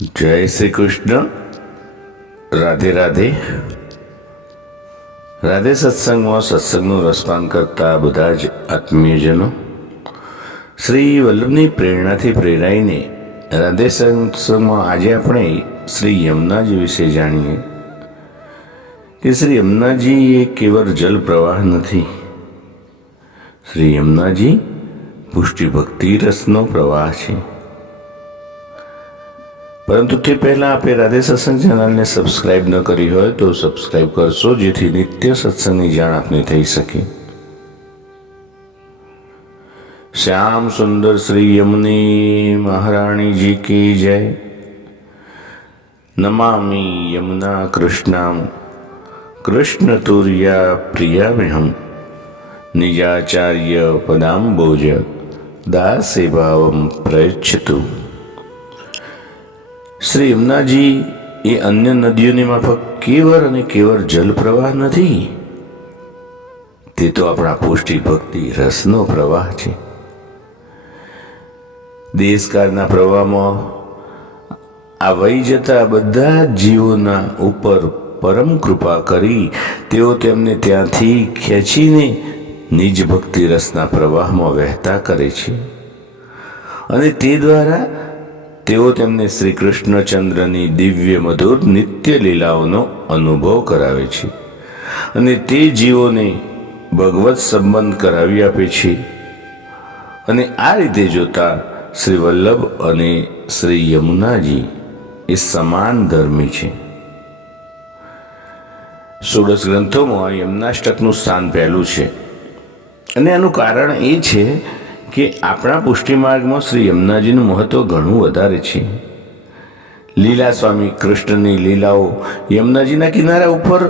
જય શ્રી કૃષ્ણ. રાધે રાધે. રાધે સત્સંગમાં સત્સંગનું રસપાન કરતા બધા જ આત્મીયજનો શ્રી વલ્લભની પ્રેરણાથી પ્રેરાઈને રાધે સત્સંગમાં આજે આપણે શ્રી યમુનાજી વિશે જાણીએ કે શ્રી યમુનાજી એ કેવળ જલ પ્રવાહ નથી. શ્રી યમુનાજી પુષ્ટિ ભક્તિ રસનો પ્રવાહ છે. પરંતુ તે પહેલાં આપે રાધે સત્સંગ ચેનલને સબસ્ક્રાઈબ ન કરી હોય તો સબસ્ક્રાઈબ કરશો, જેથી નિત્ય સત્સંગની જાણ આપને થઈ શકે. શ્યામ સુંદર શ્રી યમુની મહારાણી જી કી જય. નમામિ યમુના કૃષ્ણામ કૃષ્ણ તુર્યા પ્રિયામિહમ નિજાચાર્ય પદામ્બોજ દાસે ભાવમ પ્રયચ્છતુ. શ્રી યમુનાજી એ અન્ય નદીઓની માફક કેવળ અને કેવળ જલ પ્રવાહ નથી, તે તો આપણા પુષ્ટિ ભક્તિ રસનો પ્રવાહ છે. દેશકાળના પ્રવાહમાં આ વહી જતા બધા જીવોના ઉપર પરમ કૃપા કરી તેઓ તેમને ત્યાંથી ખેંચીને નિજ ભક્તિ રસના પ્રવાહમાં વહેતા કરે છે અને તે દ્વારા તેઓ તેમને શ્રી કૃષ્ણચંદ્રની દિવ્ય મધુર નિત્ય લીલાઓનો અનુભવ કરાવે છે અને તે જીવોને ભગવત સંબંધ કરાવી આપે છે. અને આ રીતે જોતા શ્રી વલ્લભ અને શ્રી યમુનાજી એ સમાન ધર્મી છે. 16 ગ્રંથોમાં યમુનાષ્ટકનું સ્થાન પહેલું છે અને આનું કારણ એ છે કે આપણા પુષ્ટિ માર્ગમાં શ્રી યમુનાજીનું મહત્વ ઘણું વધારે છે. લીલા સ્વામી કૃષ્ણની લીલાઓ યમુનાજીના કિનારા ઉપર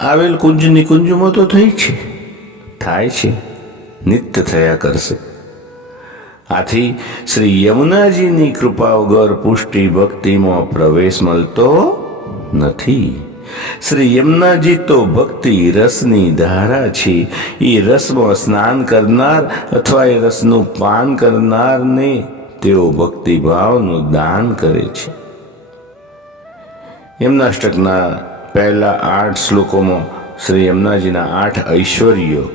આવેલ કુંજ નિકુંજમાં તો થાય છે, નિત્ય થયા કરશે. આથી શ્રી યમુનાજીની કૃપા વગર પુષ્ટિ ભક્તિમાં પ્રવેશ મળતો નથી. શ્રી યમુનાજી તો ભક્તિ રસની ધારા છે. એ રસમાં સ્નાન કરનાર અથવા એ રસનું પાન કરનારને તેઓ ભક્તિભાવનું દાન કરે છે. યમુનાષ્ટકના પહેલા 8 શ્લોકોમાં શ્રી યમુનાજીના 8 ઐશ્વર્યો,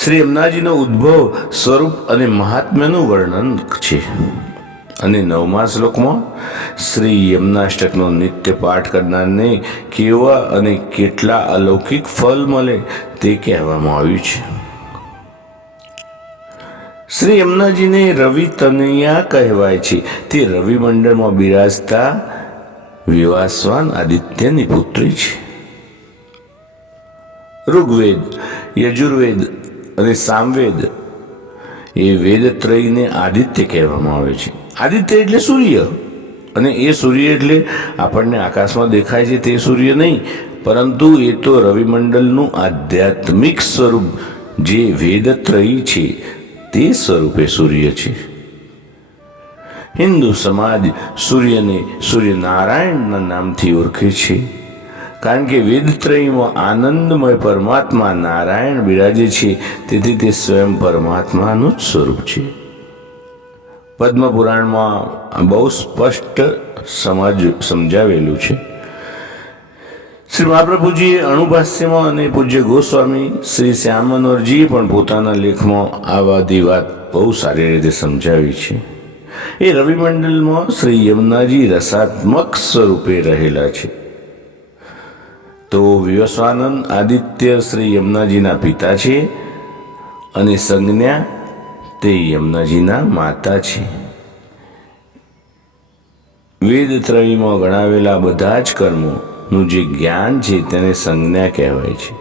શ્રી યમુનાજીનો ઉદ્ભવ, સ્વરૂપ અને મહાત્મ્યનું વર્ણન છે. અને 9મા શ્લોકમાં શ્રી યમુનાષ્ટકનો નિત્ય પાઠ કરનારને કેવા અને કેટલા અલૌકિક ફળ મળે તે કહેવામાં આવ્યું છે. શ્રી યમુનાજીને રવિ તનયા કહેવાય છે. તે રવિ મંડળમાં બિરાજતા વિવાસવાન આદિત્યની પુત્રી છે. ઋગ્વેદ, યજુર્વેદ અને સામવેદ એ વેદત્રયને આદિત્ય કહેવામાં આવે છે. આદિત્ય એટલે સૂર્ય, અને એ સૂર્ય એટલે આપણને આકાશમાં દેખાય છે તે સૂર્ય નહીં, પરંતુ એ તો રવિમંડળનું આધ્યાત્મિક સ્વરૂપ જે વેદત્રયી છે તે સ્વરૂપે સૂર્ય છે. હિન્દુ સમાજ સૂર્યને સૂર્યનારાયણના નામથી ઓળખે છે, કારણ કે વેદત્રયીમાં આનંદમય પરમાત્મા નારાયણ બિરાજે છે, તેથી તે સ્વયં પરમાત્માનું જ સ્વરૂપ છે. પદ્મ પુરાણમાં બહુ સ્પષ્ટ સમજાવેલું છે. શ્રી મહાપ્રભુજીએ અણુભાષ્યમાં અને પૂજ્ય ગોસ્વામી શ્રી શ્યામ મનોહરજીએ પણ પોતાના લેખમાં આ બધી વાત બહુ સારી રીતે સમજાવી છે. એ રવિમંડળમાં શ્રી યમુનાજી રસાત્મક સ્વરૂપે રહેલા છે. તો વિવસ્વાનંદ આદિત્ય શ્રી યમુનાજીના પિતા છે અને સંજ્ઞા તે યમુનાજીના માતા છે. વેદત્રયીમાં ગણાવેલા બધા જ કર્મોનું જે જ્ઞાન છે તેને સંજ્ઞા કહેવાય છે.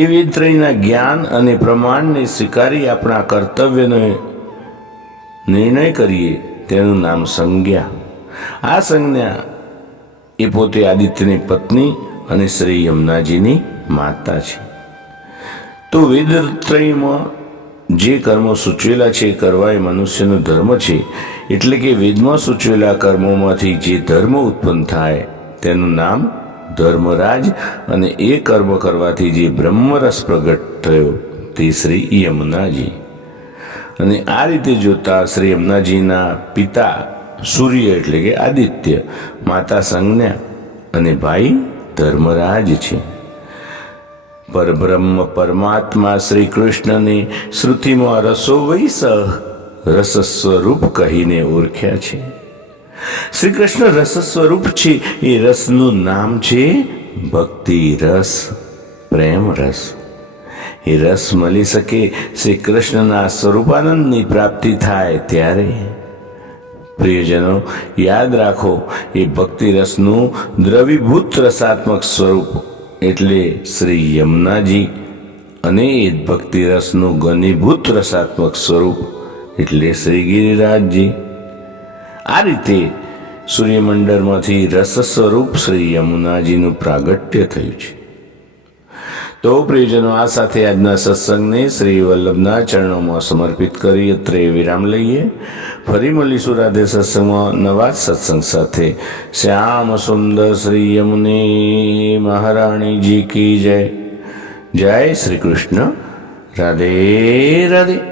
એ વેદત્રયીના જ્ઞાન અને પ્રમાણને સ્વીકારી આપણા કર્તવ્યનો નિર્ણય કરીએ તેનું નામ સંજ્ઞા. આ સંજ્ઞા એ પોતે આદિત્યની પત્ની અને શ્રી યમુનાજીની માતા છે. તો વેદત્રયીમાં જે કર્મો સૂચવેલા છે કરવા એ મનુષ્યનો ધર્મ છે. એટલે કે વેદમાં સૂચવેલા કર્મોમાંથી જે ધર્મ ઉત્પન્ન થાય તેનું નામ ધર્મરાજ, અને એ કર્મ કરવાથી જે બ્રહ્મરસ પ્રગટ થયો તે શ્રી યમુનાજી. અને આ રીતે જોતા શ્રી યમુનાજીના પિતા સૂર્ય એટલે કે આદિત્ય, માતા સંજ્ઞા અને ભાઈ ધર્મરાજ છે. પરબ્રહ્મ પરમાત્મા શ્રી કૃષ્ણને શ્રુતિમાં રસો વૈસ રસ સ્વરૂપ કહીને ઓળખ્યા છે. શ્રી કૃષ્ણ રસ સ્વરૂપ છે. એ રસનું નામ છે ભક્તિ રસ, પ્રેમ રસ. એ રસ મળી શકે શ્રી કૃષ્ણના સ્વરૂપાનંદની પ્રાપ્તિ થાય ત્યારે. પ્રિયજનો, યાદ રાખો, એ ભક્તિ રસનું દ્રવીભૂત રસાત્મક સ્વરૂપ એટલે શ્રી યમુનાજી અને એ ભક્તિ રસનું ઘનીભૂત રસાત્મક સ્વરૂપ એટલે શ્રી ગિરિરાજજી. આ રીતે સૂર્યમંડળમાંથી રસ સ્વરૂપ શ્રી યમુનાજીનું પ્રાગટ્ય થયું છે. તો પ્રિયજનો, આ સાથે આજના સત્સંગને શ્રી વલ્લભના ચરણોમાં સમર્પિત કરી અત્રે વિરામ લઈએ. ફરી મળીશું રાધે સત્સંગમાં નવા સત્સંગ સાથે. શ્યામ સુંદર શ્રી યમુને મહારાણીજી કી જય. જય શ્રી કૃષ્ણ. રાધે રાધે.